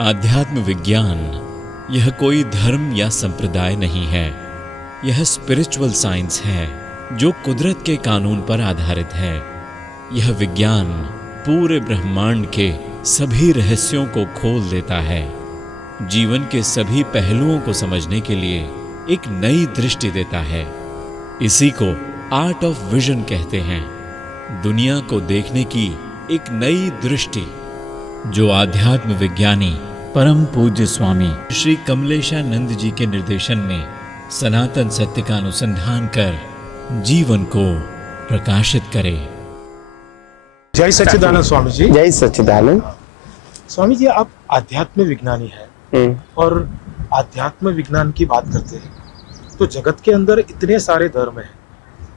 आध्यात्म विज्ञान यह कोई धर्म या संप्रदाय नहीं है। यह स्पिरिचुअल साइंस है जो कुदरत के कानून पर आधारित है। यह विज्ञान पूरे ब्रह्मांड के सभी रहस्यों को खोल देता है। जीवन के सभी पहलुओं को समझने के लिए एक नई दृष्टि देता है। इसी को आर्ट ऑफ विजन कहते हैं। दुनिया को देखने की एक नई दृष्टि जो आध्यात्म विज्ञानी परम पूज्य स्वामी श्री कमलेशानंद जी के निर्देशन में सनातन सत्य का अनुसंधान कर जीवन को प्रकाशित करे। जय सच्चिदानंद स्वामी जी। जय सच्चिदानंद स्वामी जी, आप आध्यात्म विज्ञानी हैं और आध्यात्म विज्ञान की बात करते हैं तो जगत के अंदर इतने सारे धर्म हैं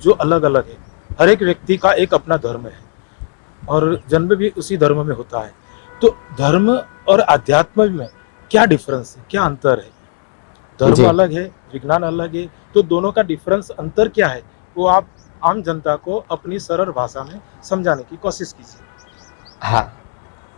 जो अलग अलग है। हर एक व्यक्ति का एक अपना धर्म है और जन्म भी उसी धर्म में होता है। तो धर्म और अध्यात्म में क्या डिफरेंस है, क्या अंतर है? धर्म अलग है, विज्ञान अलग है, तो दोनों का डिफरेंस अंतर क्या है वो आप आम जनता को अपनी सरल भाषा में समझाने की कोशिश कीजिए। हाँ,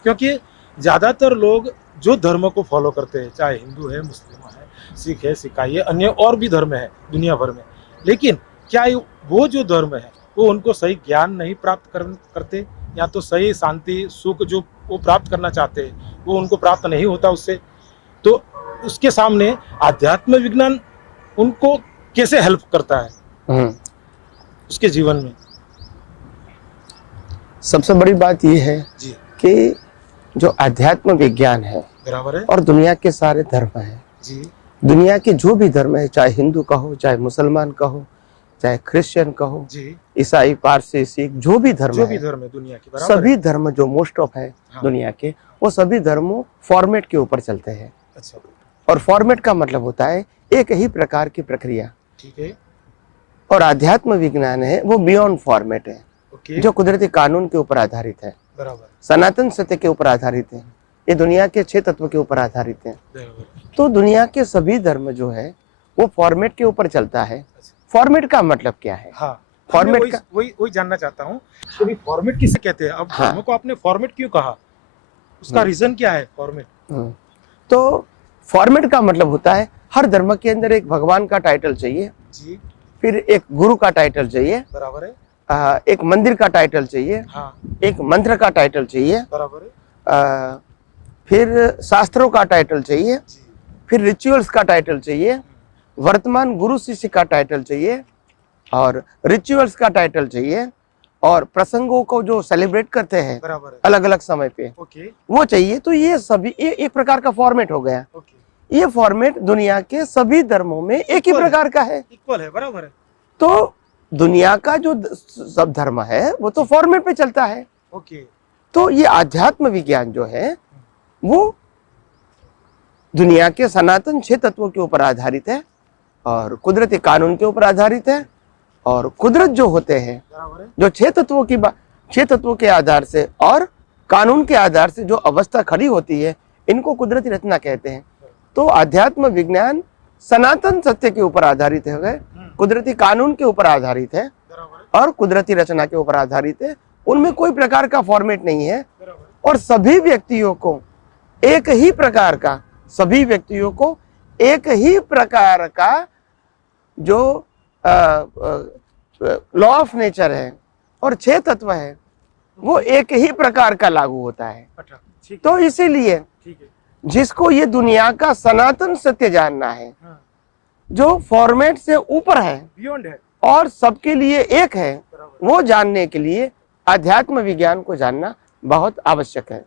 क्योंकि ज्यादातर लोग जो धर्म को फॉलो करते हैं, चाहे हिंदू है, मुस्लिम है, सिख है, ईसाई है, अन्य और भी धर्म है दुनिया भर में, लेकिन क्या वो जो धर्म है वो उनको सही ज्ञान नहीं प्राप्त करते या तो सही शांति सुख जो वो प्राप्त करना चाहते हैं वो उनको प्राप्त नहीं होता उससे। तो उसके सामने आध्यात्म विज्ञान उनको कैसे हेल्प करता है उसके जीवन में? सबसे बड़ी बात यह है जी कि जो अध्यात्म विज्ञान है बराबर है और दुनिया के सारे धर्म है जी। दुनिया के जो भी धर्म है, चाहे हिंदू कहो, चाहे मुसलमान कहो, चाहे क्रिश्चियन कहो, जी, ईसाई, पारसी, सिख, जो भी धर्म है दुनिया की बराबर सभी है। धर्म जो मोस्ट ऑफ है हाँ। दुनिया के, वो सभी धर्मों फॉर्मेट के ऊपर चलते हैं। अच्छा, और फॉर्मेट का मतलब होता है एक ही प्रकार की प्रक्रिया। ठीक है, और आध्यात्म विज्ञान है वो बियॉन्ड फॉर्मेट है, ओके, जो कुदरती कानून के ऊपर आधारित है, बराबर सनातन सत्य के ऊपर आधारित है, ये दुनिया के 6 तत्व के ऊपर आधारित है। बराबर। तो दुनिया के सभी धर्म जो है वो फॉर्मेट के ऊपर चलता है। फॉर्मेट का मतलब क्या है? हाँ, फॉर्मेट का वही जानना चाहता हूँ। तो भी फॉर्मेट किसे कहते हैं? अब हाँ। धर्म को आपने फॉर्मेट क्यों कहा? उसका रीजन क्या है फॉर्मेट? तो फॉर्मेट का मतलब होता है हर धर्म के अंदर एक भगवान का टाइटल चाहिए जी, फिर एक गुरु का टाइटल चाहिए, बराबर है, एक मंदिर का टाइटल चाहिए, हाँ, एक मंत्र का टाइटल चाहिए, बराबर है, फिर शास्त्रों का टाइटल चाहिए, जी, फिर रिचुअल्स का टाइटल चाहिए, वर्तमान गुरु शिष्य का टाइटल चाहिए और रिचुअल्स का टाइटल चाहिए, और प्रसंगों को जो सेलिब्रेट करते हैं बराबर है, अलग अलग समय पे ओके, वो चाहिए। तो ये सभी ये एक प्रकार का फॉर्मेट हो गया। ओके, ये फॉर्मेट दुनिया के सभी धर्मों में एक ही Equal है। प्रकार का है। इक्वल है, बराबर है, तो दुनिया का जो सब धर्म है वो तो फॉर्मेट पे चलता है। ओके, तो ये आध्यात्म विज्ञान जो है वो दुनिया के सनातन 6 तत्वों के ऊपर आधारित है और कुदरती कानून के ऊपर आधारित है। और कुदरत जो होते हैं, बराबर है, जो 6 तत्वों के आधार से और कानून के आधार से जो अवस्था खड़ी होती है, इनको कुदरती रचना कहते हैं। तो आध्यात्म विज्ञान सनातन सत्य के ऊपर आधारित है, कुदरती कानून के ऊपर आधारित है बराबर है, और कुदरती रचना के ऊपर आधारित है। उनमें कोई प्रकार का फॉर्मेट नहीं है बराबर, और सभी व्यक्तियों को एक ही प्रकार का जो लॉ ऑफ नेचर है और 6 तत्व है वो एक ही प्रकार का लागू होता है। अच्छा, ठीक तो इसीलिए ठीक है, जिसको ये दुनिया का सनातन सत्य जानना है, हाँ, जो फॉर्मेट से ऊपर है बियॉन्ड है, और सबके लिए एक है, बराबर, वो जानने के लिए अध्यात्म विज्ञान को जानना बहुत आवश्यक है।